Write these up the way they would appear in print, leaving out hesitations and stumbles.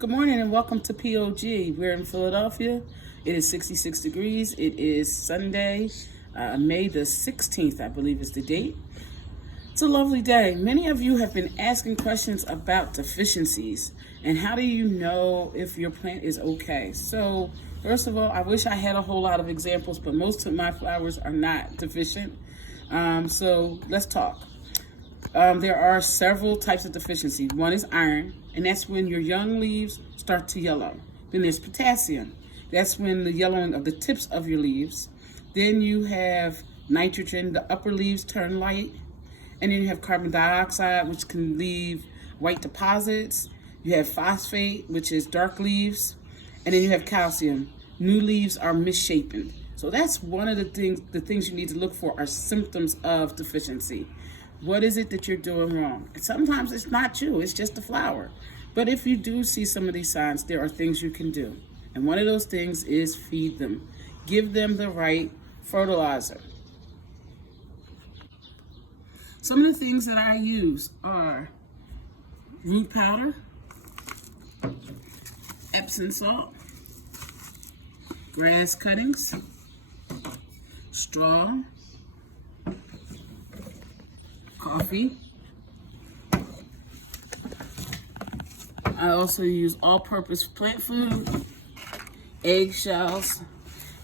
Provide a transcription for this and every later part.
Good morning and welcome to POG. We're in Philadelphia. It is 66 degrees. It is Sunday, May the 16th, I believe is the date. It's a lovely day. Many of you have been asking questions about deficiencies and how do you know if your plant is okay. So first of all, I wish I had a whole lot of examples, but most of my flowers are not deficient. So let's talk. There are several types of deficiency. One is iron, and that's when your young leaves start to yellow. Then there's potassium. That's when the yellowing of the tips of your leaves. Then you have nitrogen, the upper leaves turn light. And then you have carbon dioxide, which can leave white deposits. You have phosphate, which is dark leaves. And then you have calcium. New leaves are misshapen. So that's one of the things you need to look for are symptoms of deficiency. What is it that you're doing wrong? And sometimes it's not you, it's just the flower. But if you do see some of these signs, there are things you can do. And one of those things is feed them. Give them the right fertilizer. Some of the things that I use are root powder, Epsom salt, grass cuttings, straw, coffee. I also use all-purpose plant food, eggshells.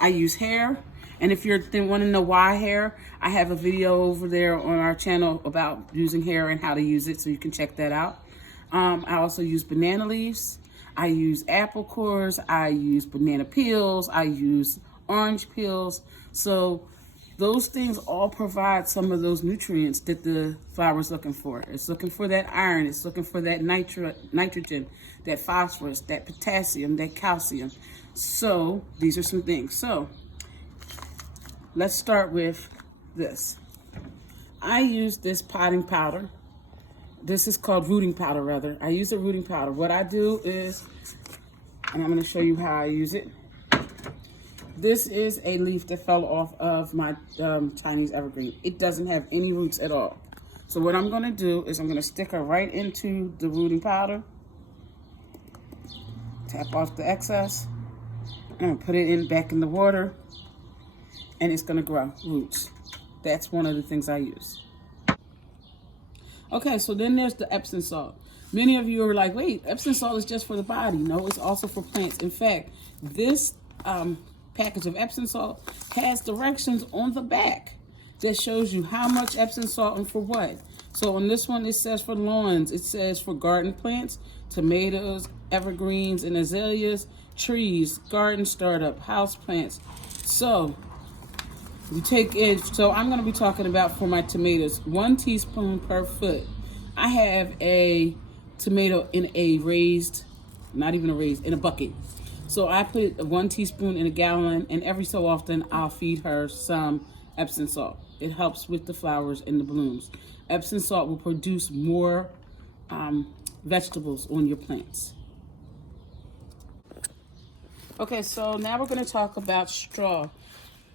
I use hair, and if you want to know why hair, I have a video over there on our channel about using hair and how to use it, so you can check that out. I also use banana leaves. I use apple cores. I use banana peels. I use orange peels. So those things all provide some of those nutrients that the flower is looking for. It's looking for that iron. It's looking for that nitrogen, that phosphorus, that potassium, that calcium. So these are some things. So let's start with this. I use this potting powder. This is called rooting powder, rather. I use a rooting powder. What I do is, and I'm going to show you how I use it. This is a leaf that fell off of my Chinese evergreen. It doesn't have any roots at all. So what I'm going to do is I'm going to stick her right into the rooting powder. Tap off the excess. And put it back in the water. And it's going to grow roots. That's one of the things I use. Okay, so then there's the Epsom salt. Many of you are like, wait, Epsom salt is just for the body. No, it's also for plants. In fact, this package of Epsom salt has directions on the back that shows you how much Epsom salt and for what. So on this one, it says for lawns, it says for garden plants, tomatoes, evergreens, and azaleas, trees, garden startup, house plants. So you take it. So I'm going to be talking about for my tomatoes, 1 teaspoon per foot. I have a tomato in a raised, not even a raised, in a bucket. So I put 1 teaspoon in a gallon, and every so often I'll feed her some Epsom salt. It helps with the flowers and the blooms. Epsom salt will produce more vegetables on your plants. Okay, so now we're going to talk about straw.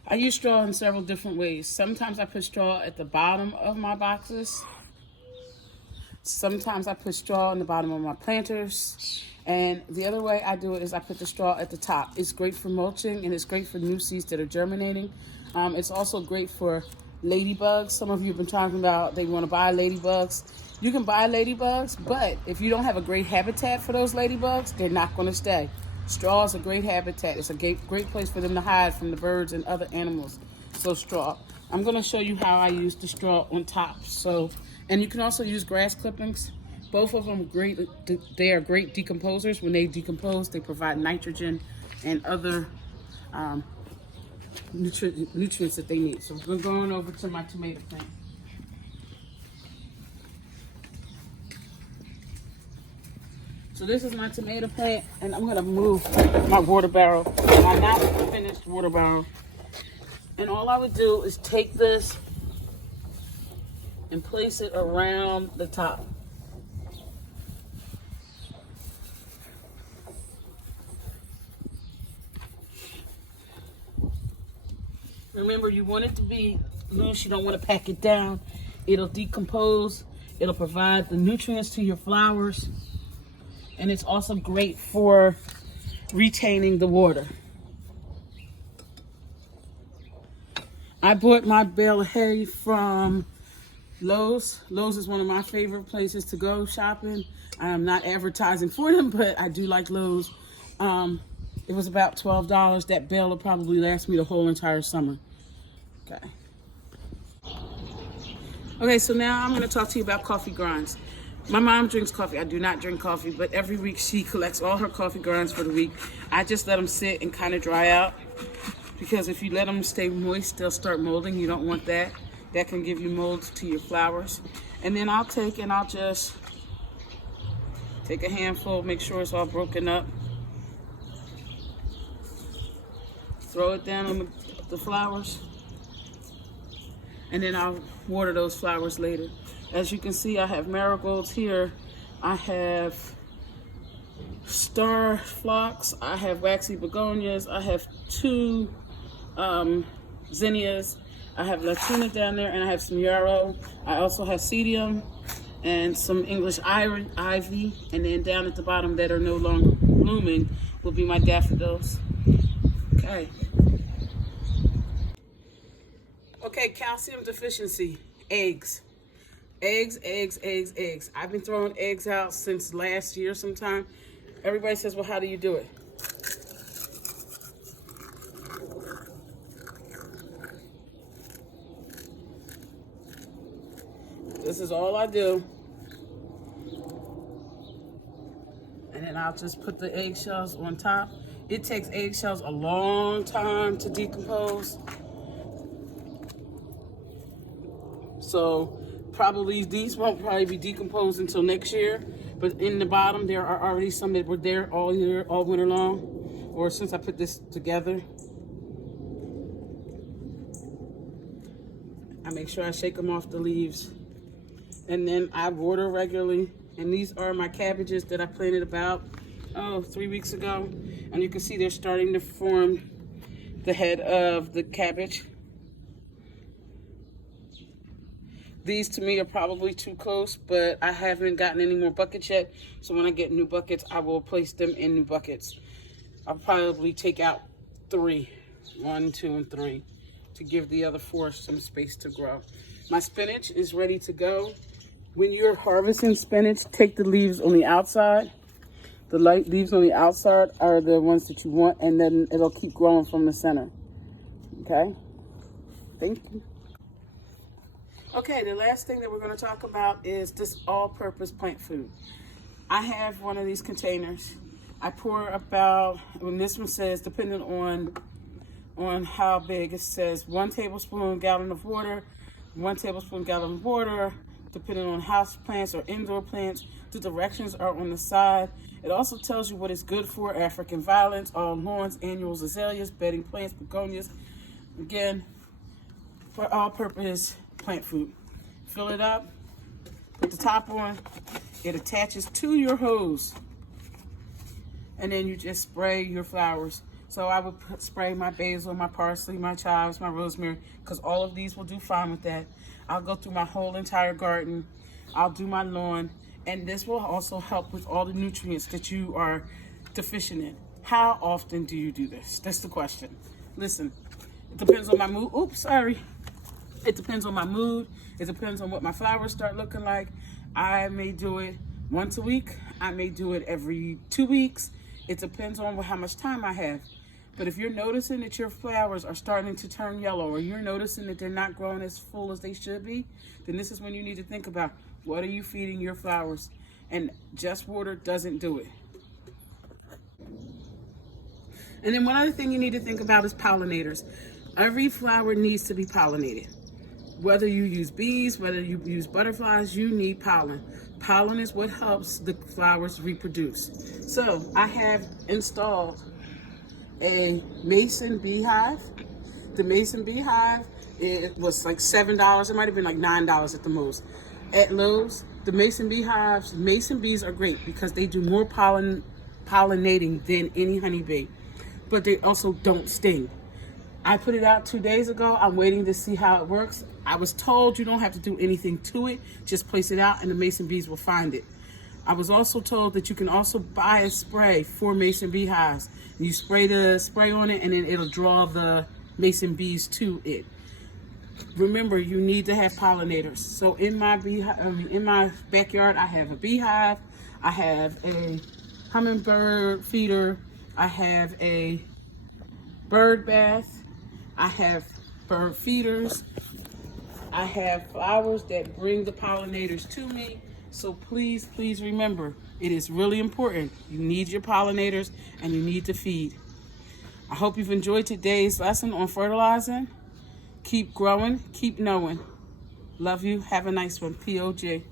I use straw in several different ways. Sometimes I put straw at the bottom of my boxes. Sometimes I put straw in the bottom of my planters. And the other way I do it is I put the straw at the top. It's great for mulching, and it's great for new seeds that are germinating. It's also great for ladybugs. Some of you have been talking about they want to buy ladybugs. You can buy ladybugs, but if you don't have a great habitat for those ladybugs, they're not going to stay. Straw is a great habitat. It's a great place for them to hide from the birds and other animals. So straw. I'm going to show you how I use the straw on top. So, and you can also use grass clippings. Both of them are great. They are great decomposers. When they decompose, they provide nitrogen and other nutrients that they need. So we're going over to my tomato plant. So this is my tomato plant, and I'm going to move my water barrel, my not finished water barrel. And all I would do is take this and place it around the top. Remember, you want it to be loose. You don't want to pack it down. It'll decompose. It'll provide the nutrients to your flowers. And it's also great for retaining the water. I bought my bale of hay from Lowe's. Lowe's is one of my favorite places to go shopping. I am not advertising for them, but I do like Lowe's. It was about $12. That bale will probably last me the whole entire summer. Okay. Okay, so now I'm going to talk to you about coffee grinds. My mom drinks coffee. I do not drink coffee, but every week she collects all her coffee grinds for the week. I just let them sit and kind of dry out, because if you let them stay moist, they'll start molding. You don't want that. That can give you mold to your flowers. And then I'll just take a handful, make sure it's all broken up. Throw it down on the flowers. And then I'll water those flowers later. As you can see, I have marigolds here. I have star phlox. I have waxy begonias. I have 2 zinnias. I have Latina down there, and I have some yarrow. I also have sedum and some English ivy. And then down at the bottom that are no longer blooming will be my daffodils. Okay. Okay, calcium deficiency, eggs. Eggs. I've been throwing eggs out since last year sometime. Everybody says, well, how do you do it? This is all I do. And then I'll just put the eggshells on top. It takes eggshells a long time to decompose. So probably these won't probably be decomposed until next year. But in the bottom, there are already some that were there all year, all winter long, or since I put this together. I make sure I shake them off the leaves. And then I water regularly. And these are my cabbages that I planted about, 3 weeks ago. And you can see they're starting to form the head of the cabbage. These to me are probably too close, but I haven't gotten any more buckets yet. So when I get new buckets, I will place them in new buckets. I'll probably take out 3, 1, 2, and 3, to give the other 4 some space to grow. My spinach is ready to go. When you're harvesting spinach, take the leaves on the outside. The light leaves on the outside are the ones that you want, and then it'll keep growing from the center. Okay? Thank you. Okay, the last thing that we're going to talk about is this all-purpose plant food. I have one of these containers. I pour about, when this one says, depending on how big, it says 1 tablespoon gallon of water, 1 tablespoon gallon of water, depending on house plants or indoor plants. The directions are on the side. It also tells you what it's good for: African violets, all lawns, annuals, azaleas, bedding plants, begonias. Again, for all-purpose plant food. Fill it up, put the top on, it attaches to your hose, and then you just spray your flowers. So I would spray my basil, my parsley, my chives, my rosemary, because all of these will do fine with that. I'll go through my whole entire garden. I'll do my lawn, and this will also help with all the nutrients that you are deficient in. How often do you do this? That's the question. Listen, it depends on my mood. Oops, sorry. It depends on my mood. It depends on what my flowers start looking like. I may do it once a week. I may do it every 2 weeks. It depends on how much time I have. But if you're noticing that your flowers are starting to turn yellow, or you're noticing that they're not growing as full as they should be, then this is when you need to think about, what are you feeding your flowers? And just water doesn't do it. And then one other thing you need to think about is pollinators. Every flower needs to be pollinated. Whether you use bees, whether you use butterflies, you need pollen. Pollen is what helps the flowers reproduce. So I have installed a mason beehive. The mason beehive, it was like $7. It might have been like $9 at the most. At Lowe's, the mason beehives, mason bees are great because they do more pollinating than any honeybee, but they also don't sting. I put it out 2 days ago. I'm waiting to see how it works. I was told you don't have to do anything to it. Just place it out and the mason bees will find it. I was also told that you can also buy a spray for mason beehives. You spray the spray on it and then it'll draw the mason bees to it. Remember, you need to have pollinators. So in my in my backyard, I have a beehive, I have a hummingbird feeder, I have a bird bath, I have bird feeders, I have flowers that bring the pollinators to me. So please, please remember, it is really important. You need your pollinators and you need to feed. I hope you've enjoyed today's lesson on fertilizing. Keep growing, keep knowing. Love you. Have a nice one. POG.